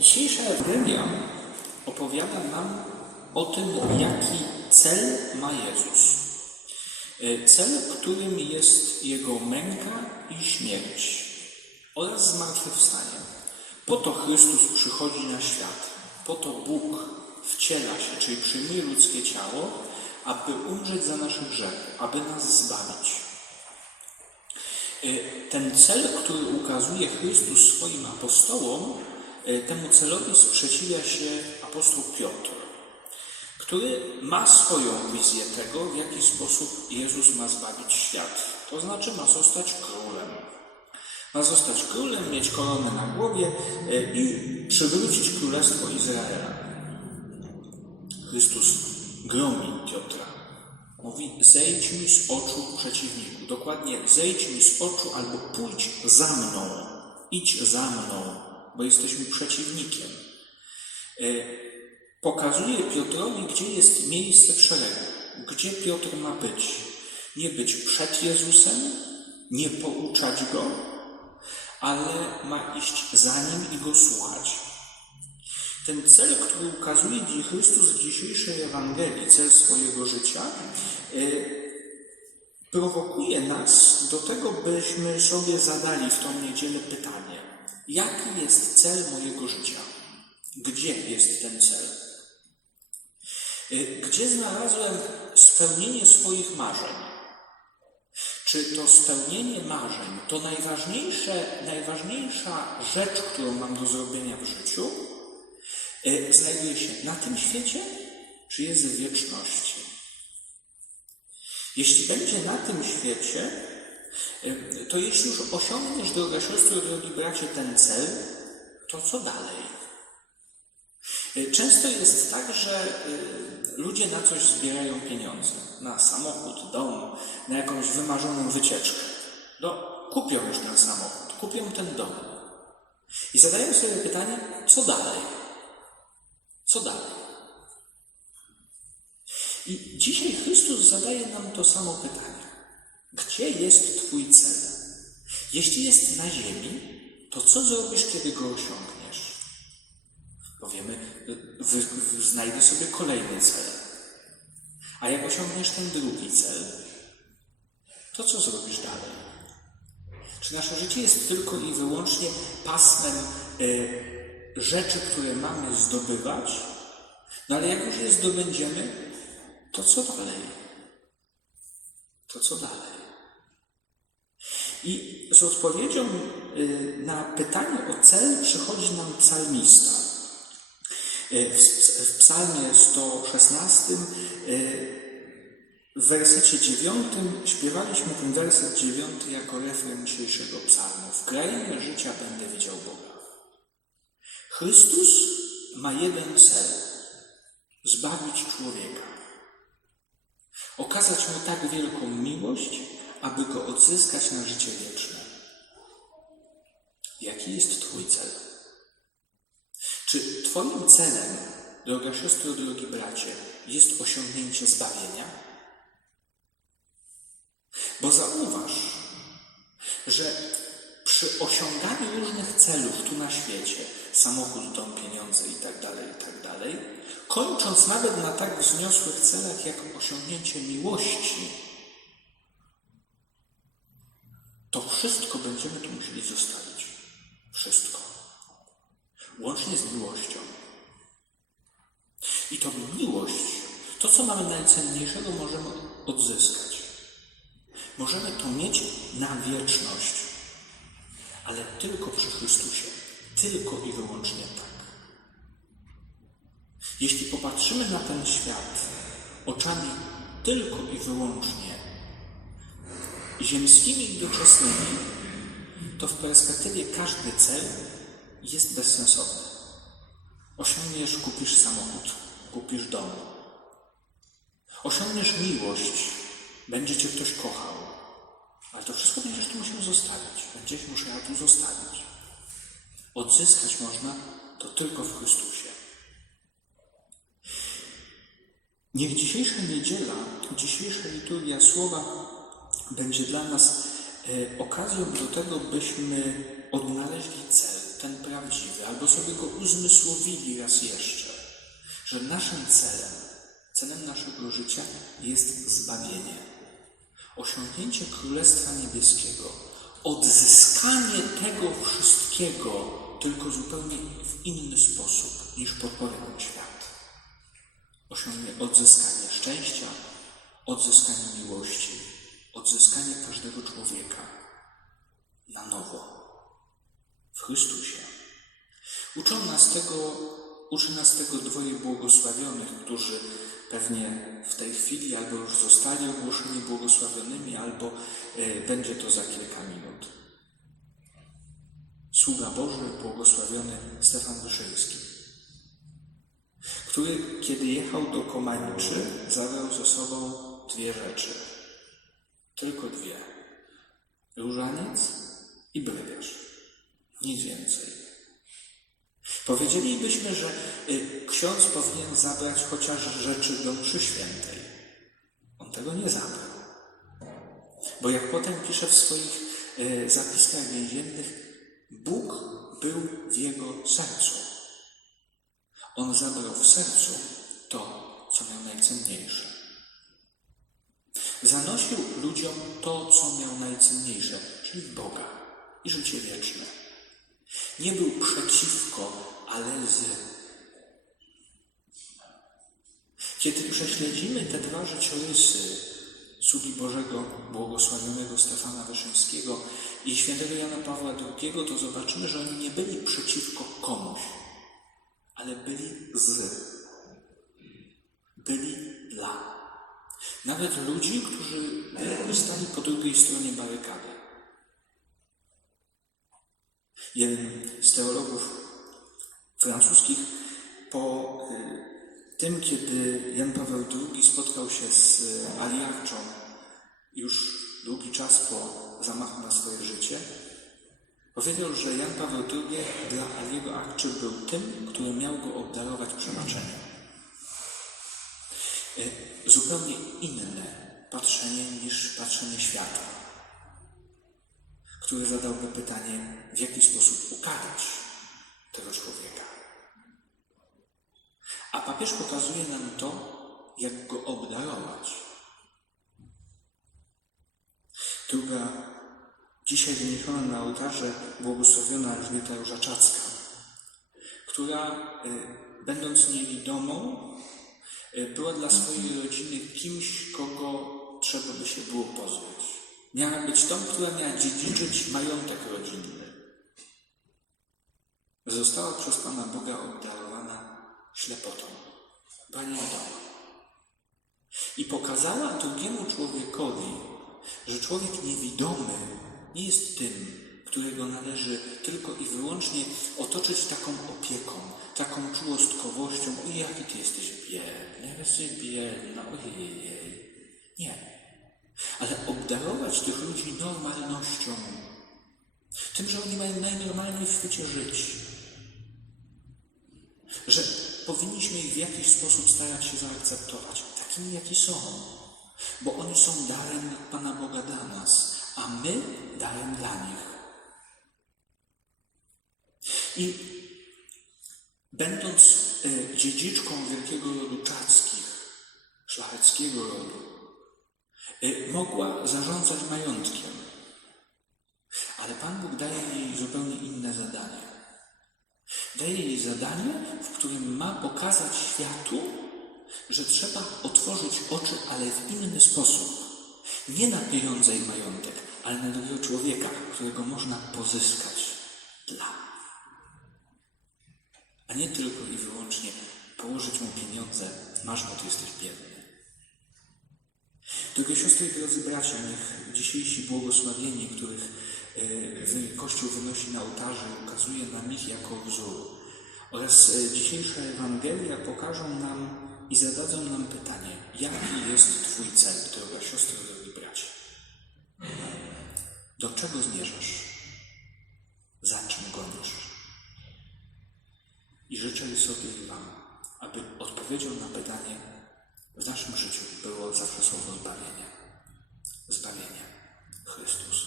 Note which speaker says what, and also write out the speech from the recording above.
Speaker 1: Dzisiejsza Ewangelia opowiada nam o tym, jaki cel ma Jezus. E, Cel, którym jest Jego męka i śmierć oraz zmartwychwstanie. Po to Chrystus przychodzi na świat. Po to Bóg wciela się, czyli przyjmuje ludzkie ciało, aby umrzeć za nasze grzechy, aby nas zbawić. E, Ten cel, który ukazuje Chrystus swoim apostołom, temu celowi sprzeciwia się apostoł Piotr, który ma swoją wizję tego, w jaki sposób Jezus ma zbawić świat. To znaczy ma zostać królem. Ma zostać królem, mieć koronę na głowie e, i przywrócić królestwo Izraela. Chrystus gromi Piotra. Mówi, zejdź mi z oczu przeciwniku. Dokładnie, zejdź mi z oczu albo pójdź za mną. Idź za mną, bo jesteśmy przeciwnikiem. E, Pokazuje Piotrowi, gdzie jest miejsce w szeregu. Gdzie Piotr ma być. Nie być przed Jezusem, nie pouczać Go, ale ma iść za Nim i Go słuchać. Ten cel, który ukazuje Chrystus w dzisiejszej Ewangelii, cel swojego życia, y, prowokuje nas do tego, byśmy sobie zadali w tą niedzielę pytanie: jaki jest cel mojego życia? Gdzie jest ten cel? Y, Gdzie znalazłem spełnienie swoich marzeń? Czy to spełnienie marzeń to najważniejsze, najważniejsza rzecz, którą mam do zrobienia w życiu? Y, Znajduje się na tym świecie, czy jest w wieczności? Jeśli będzie na tym świecie, to jeśli już osiągniesz, droga siostro, drogi bracie, ten cel, to co dalej? Często jest tak, że ludzie na coś zbierają pieniądze. Na samochód, dom, na jakąś wymarzoną wycieczkę. No, kupią już ten samochód, kupią ten dom. I zadają sobie pytanie, co dalej? Co dalej? I dzisiaj Chrystus zadaje nam to samo pytanie. Gdzie jest Twój cel? Jeśli jest na ziemi, to co zrobisz, kiedy go osiągniesz? Powiemy, znajdę sobie kolejny cel. A jak osiągniesz ten drugi cel, to co zrobisz dalej? Czy nasze życie jest tylko i wyłącznie pasmem y, rzeczy, które mamy zdobywać? No ale jak już je zdobędziemy, to co dalej? To co dalej? I z odpowiedzią y, na pytanie o cel przychodzi nam psalmista. Y, W, psalmie 116 y, w wersecie 9 śpiewaliśmy ten werset 9 jako refren dzisiejszego psalmu. W krainie życia będę widział Boga. Chrystus ma jeden cel. Zbawić człowieka. Okazać mu tak wielką miłość, aby go odzyskać na życie wieczne. Jaki jest Twój cel? Czy Twoim celem, droga siostro, drogi bracie, jest osiągnięcie zbawienia? Bo zauważ, że przy osiąganiu różnych celów tu na świecie, samochód, dom, pieniądze itd., itd., kończąc nawet na tak wzniosłych celach jak osiągnięcie miłości, to wszystko będziemy tu musieli zostawić. Wszystko. Łącznie z miłością. I tą miłość, to co mamy najcenniejszego, możemy odzyskać. Możemy to mieć na wieczność, ale tylko przy Chrystusie. Tylko i wyłącznie tak. Jeśli popatrzymy na ten świat oczami tylko i wyłącznie ziemskimi i doczesnymi, to w perspektywie każdy cel jest bezsensowny. Osiągniesz, kupisz samochód, kupisz dom. Osiągniesz miłość, będzie cię ktoś kochał. Ale to wszystko będziesz tu musiał zostawić. Będziesz musiała tu zostawić. Odzyskać można to tylko w Chrystusie. Niech dzisiejsza niedziela, dzisiejsza liturgia słowa będzie dla nas e, okazją do tego, byśmy odnaleźli cel. ten prawdziwy, albo sobie go uzmysłowili raz jeszcze, że naszym celem, celem naszego życia jest zbawienie, osiągnięcie Królestwa Niebieskiego, odzyskanie tego wszystkiego, tylko zupełnie w inny sposób niż podpowiada nam świat. Osiągnie odzyskanie szczęścia, odzyskanie miłości, odzyskanie każdego człowieka na nowo w Chrystusie. Uczą nas tego, uczy nas tego dwoje błogosławionych, którzy pewnie w tej chwili albo już zostali ogłoszeni błogosławionymi, albo e, będzie to za kilka minut. Sługa Boży, błogosławiony Stefan Wyszyński, który kiedy jechał do Komaniczy, zabrał ze sobą dwie rzeczy. Tylko dwie. Różaniec i brywiarz. Nic więcej. Powiedzielibyśmy, że y, ksiądz powinien zabrać chociaż rzeczy do mszy świętej. On tego nie zabrał. Bo jak potem pisze w swoich y, zapiskach więziennych, Bóg był w jego sercu. On zabrał w sercu to, co miał najcenniejsze. Zanosił ludziom to, co miał najcenniejsze, czyli Boga i życie wieczne. Nie był przeciwko, ale z. Kiedy prześledzimy te dwa życiorysy sługi Bożego, błogosławionego Stefana Wyszyńskiego i świętego Jana Pawła II, to zobaczymy, że oni nie byli przeciwko komuś, ale byli z. Byli dla. Nawet ludzi, którzy jakby stali po drugiej stronie barykady. Jeden z teologów francuskich po y, tym, kiedy Jan Paweł II spotkał się z y, Aliarczą już długi czas po zamachu na swoje życie, powiedział, że Jan Paweł II dla Aliego Arczy był tym, który miał go obdarować przebaczeniem. Y, zupełnie inne patrzenie niż patrzenie świata, który zadałby pytanie, w jaki sposób ukarać tego człowieka. Papież pokazuje nam to, jak go obdarować. Druga, dzisiaj wyniesiona na ołtarze, błogosławiona Elżbieta Różaczacka, która, y, będąc niewidomą, y, była dla swojej rodziny kimś, kogo trzeba by się było pozbyć. Miała być tą, która miała dziedziczyć majątek rodzinny. Została przez Pana Boga obdarowana ślepotą, niewidoma. I pokazała drugiemu człowiekowi, że człowiek niewidomy nie jest tym, którego należy tylko i wyłącznie otoczyć taką opieką, taką czułostkowością. Oj, jaki ty jesteś biedny, jesteś biedna, ojej. Nie. Ale obdarować tych ludzi normalnością, tym, że oni mają najnormalniej w świecie żyć, że powinniśmy ich w jakiś sposób starać się zaakceptować, takimi jaki są, bo oni są darem Pana Boga dla nas, a my darem dla nich. I będąc e, dziedziczką wielkiego rodu czackich, szlacheckiego rodu, e, mogła zarządzać majątkiem, ale Pan Bóg daje jej zupełnie. Daje jej zadanie, w którym ma pokazać światu, że trzeba otworzyć oczy, ale w inny sposób. Nie na pieniądze i majątek, ale na drugiego człowieka, którego można pozyskać dla. A nie tylko i wyłącznie położyć mu pieniądze, masz, bo ty jesteś biedny. Drogie siostry i drodzy bracia, niech dzisiejsi błogosławieni, których e, Kościół wynosi na ołtarze, ukazuje nam ich jako wzór. Oraz e, dzisiejsza Ewangelia pokażą nam i zadadzą nam pytanie, jaki jest Twój cel, droga siostro, drogi bracia? Do czego zmierzasz? Za czym gonisz? I życzę sobie i Wam, aby odpowiedzią na pytanie w naszym życiu było zawsze słowo zbawienia. Zbawienie. Chrystus.